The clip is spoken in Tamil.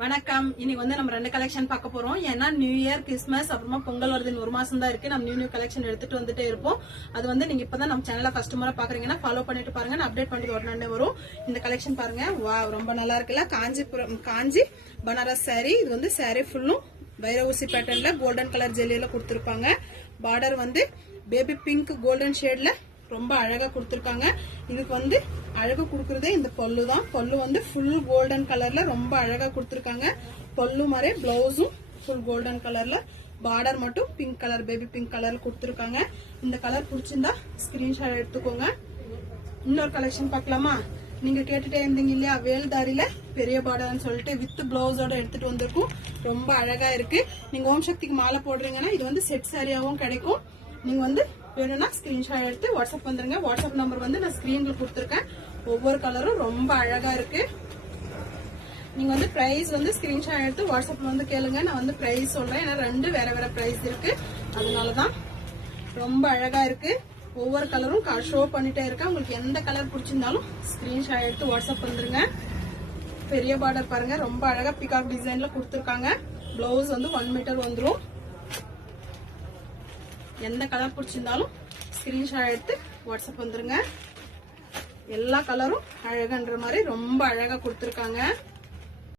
வணக்கம். இன்னைக்கு வந்து நம்ம 2 கலெக்ஷன் பார்க்க போறோம். ஏன்னா நியூ இயர், கிறிஸ்மஸ், அப்புறமா பொங்கல் வருது, ஒரு மாசம் தான் இருக்கு. நம்ம நியூ கலெக்ஷன் எடுத்துட்டு வந்துட்டே இருப்போம். அது வந்து நீங்க இப்பதான் நம்ம சேனலை ஃபர்ஸ்ட் முறை பாக்குறீங்கன்னா ஃபாலோ பண்ணிட்டு பாருங்க. நான் அப்டேட் பண்ணிட்டு உடனே வரும். இந்த கலெக்ஷன் பாருங்க. வா, ரொம்ப நல்லா இருக்குல்ல. காஞ்சி பனாரஸ் சாரி. இது வந்து சாரி ஃபுல்லும் வைர ஊசி பேட்டர்ன்ல கோல்டன் கலர் ஜெல்லியில கொடுத்திருப்பாங்க. பார்டர் வந்து பேபி பிங்க் கோல்டன் ஷேட்ல ரொம்ப அழகா கொடுத்திருக்காங்க. இதுக்கு வந்து அழகு கொடுக்கறதே இந்த பல்லு தான். பல்லு வந்து ஃபுல் கோல்டன் கலர்ல ரொம்ப அழகா கொடுத்திருக்காங்க. பல்லு மாதிரி பிளவுஸும் ஃபுல் கோல்டன் கலர்ல, பார்டர் மட்டும் பிங்க் கலர், பேபி பிங்க் கலர்ல கொடுத்திருக்காங்க. இந்த கலர் பிடிச்சிருந்தா ஸ்கிரீன்ஷாட் எடுத்துக்கோங்க. இன்னொரு கலெக்ஷன் பார்க்கலாமா? நீங்க கேட்டுட்டே இருந்தீங்க இல்லையா, வேல்தாரியில பெரிய பார்டர்னு சொல்லிட்டு வித் பிளவுஸோட எடுத்துட்டு வந்திருக்கும். ரொம்ப அழகா இருக்கு. நீங்க ஓம் சக்திக்கு மாலை போடுறீங்கன்னா இது வந்து செட் சாரியாவும் கிடைக்கும். நீங்க வந்து வேணும்னா ஸ்கிரீன்ஷாட் எடுத்து வாட்ஸ்அப் வந்துருங்க. வாட்ஸ்அப் நம்பர் வந்து நான் ஸ்கிரீன்ல கொடுத்துருக்கேன். ஒவ்வொரு கலரும் ரொம்ப அழகா இருக்கு. நீங்க வந்து பிரைஸ் வந்து ஸ்கிரீன்ஷாட் எடுத்து வாட்ஸ்அப்ல வந்து கேளுங்க. நான் வந்து பிரைஸ் சொல்றேன். ஏன்னா 2 வேற வேற பிரைஸ் இருக்கு. அதனாலதான் ரொம்ப அழகா இருக்கு. ஒவ்வொரு கலரும் ஷோ பண்ணிட்டே இருக்கேன். உங்களுக்கு எந்த கலர் பிடிச்சிருந்தாலும் ஸ்கிரீன்ஷாட் எடுத்து வாட்ஸ்அப் வந்துருங்க. பெரிய பார்டர் பாருங்க, ரொம்ப அழகா பிகாக் டிசைன்ல கொடுத்துருக்காங்க. பிளவுஸ் வந்து 1 மீட்டர் வந்துடும். எந்த கலர் பிடிச்சிருந்தாலும் ஸ்கிரீன்ஷாட் எடுத்து வாட்ஸ்அப் வந்துருங்க. எல்லா கலரும் அழகுன்ற மாதிரி ரொம்ப அழகா கொடுத்துருக்காங்க.